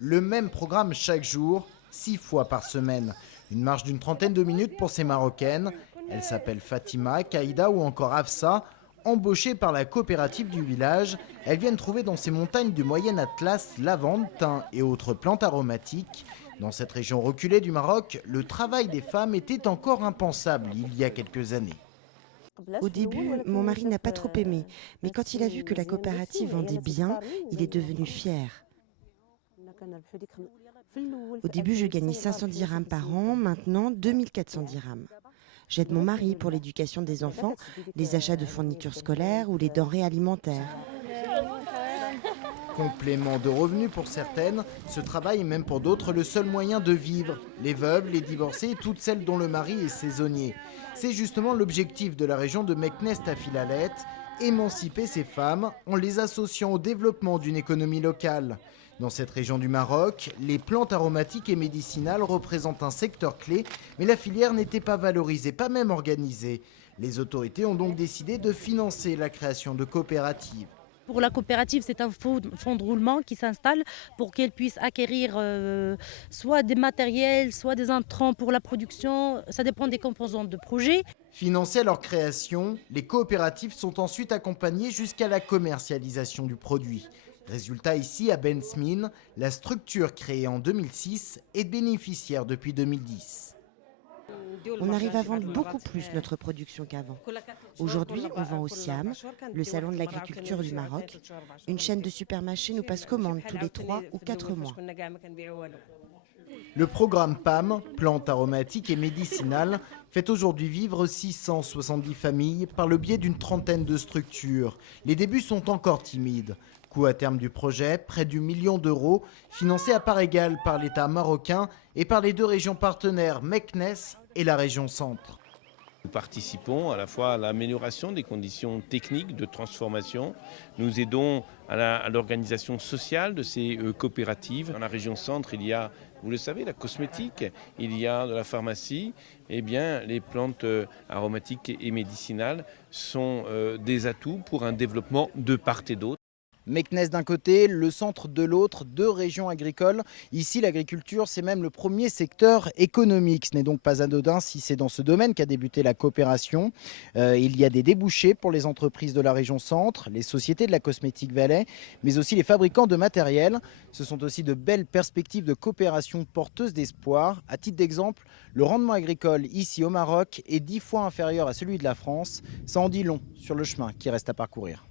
Le même programme chaque jour, 6 fois par semaine. Une marche d'une trentaine de minutes pour ces Marocaines. Elles s'appellent Fatima, Kaïda ou encore Afsa. Embauchées par la coopérative du village, elles viennent trouver dans ces montagnes du Moyen Atlas lavande, thym et autres plantes aromatiques. Dans cette région reculée du Maroc, le travail des femmes était encore impensable il y a quelques années. Au début, mon mari n'a pas trop aimé, mais quand il a vu que la coopérative vendait bien, il est devenu fier. Au début, je gagnais 500 dirhams par an, maintenant 2400 dirhams. J'aide mon mari pour l'éducation des enfants, les achats de fournitures scolaires ou les denrées alimentaires. Complément de revenus pour certaines, ce travail est même pour d'autres le seul moyen de vivre. Les veuves, les divorcées, toutes celles dont le mari est saisonnier. C'est justement l'objectif de la région de Meknès Tafilalet, émanciper ces femmes en les associant au développement d'une économie locale. Dans cette région du Maroc, les plantes aromatiques et médicinales représentent un secteur clé, mais la filière n'était pas valorisée, pas même organisée. Les autorités ont donc décidé de financer la création de coopératives. Pour la coopérative, c'est un fonds de roulement qui s'installe pour qu'elle puisse acquérir soit des matériels, soit des intrants pour la production. Ça dépend des composantes de projet. Financées à leur création, les coopératives sont ensuite accompagnées jusqu'à la commercialisation du produit. Résultat ici à Bensmine, la structure créée en 2006 est bénéficiaire depuis 2010. On arrive à vendre beaucoup plus notre production qu'avant. Aujourd'hui, on vend au Siam, le salon de l'agriculture du Maroc. Une chaîne de supermarchés nous passe commande tous les 3 ou 4 mois. Le programme PAM, plantes aromatiques et médicinales, fait aujourd'hui vivre 670 familles par le biais d'une trentaine de structures. Les débuts sont encore timides. Coût à terme du projet, près du million d'euros, financé à part égale par l'État marocain et par les deux régions partenaires, Meknès et la région Centre. Nous participons à la fois à l'amélioration des conditions techniques de transformation. Nous aidons à l'organisation sociale de ces coopératives. Dans la région Centre, il y a, vous le savez, la cosmétique, il y a de la pharmacie. Eh bien, les plantes aromatiques et médicinales sont des atouts pour un développement de part et d'autre. Meknès d'un côté, le centre de l'autre, deux régions agricoles. Ici, l'agriculture, c'est même le premier secteur économique. Ce n'est donc pas anodin si c'est dans ce domaine qu'a débuté la coopération. Il y a des débouchés pour les entreprises de la région centre, les sociétés de la cosmétique Valais, mais aussi les fabricants de matériel. Ce sont aussi de belles perspectives de coopération porteuses d'espoir. À titre d'exemple, le rendement agricole ici au Maroc est 10 fois inférieur à celui de la France. Ça en dit long sur le chemin qui reste à parcourir.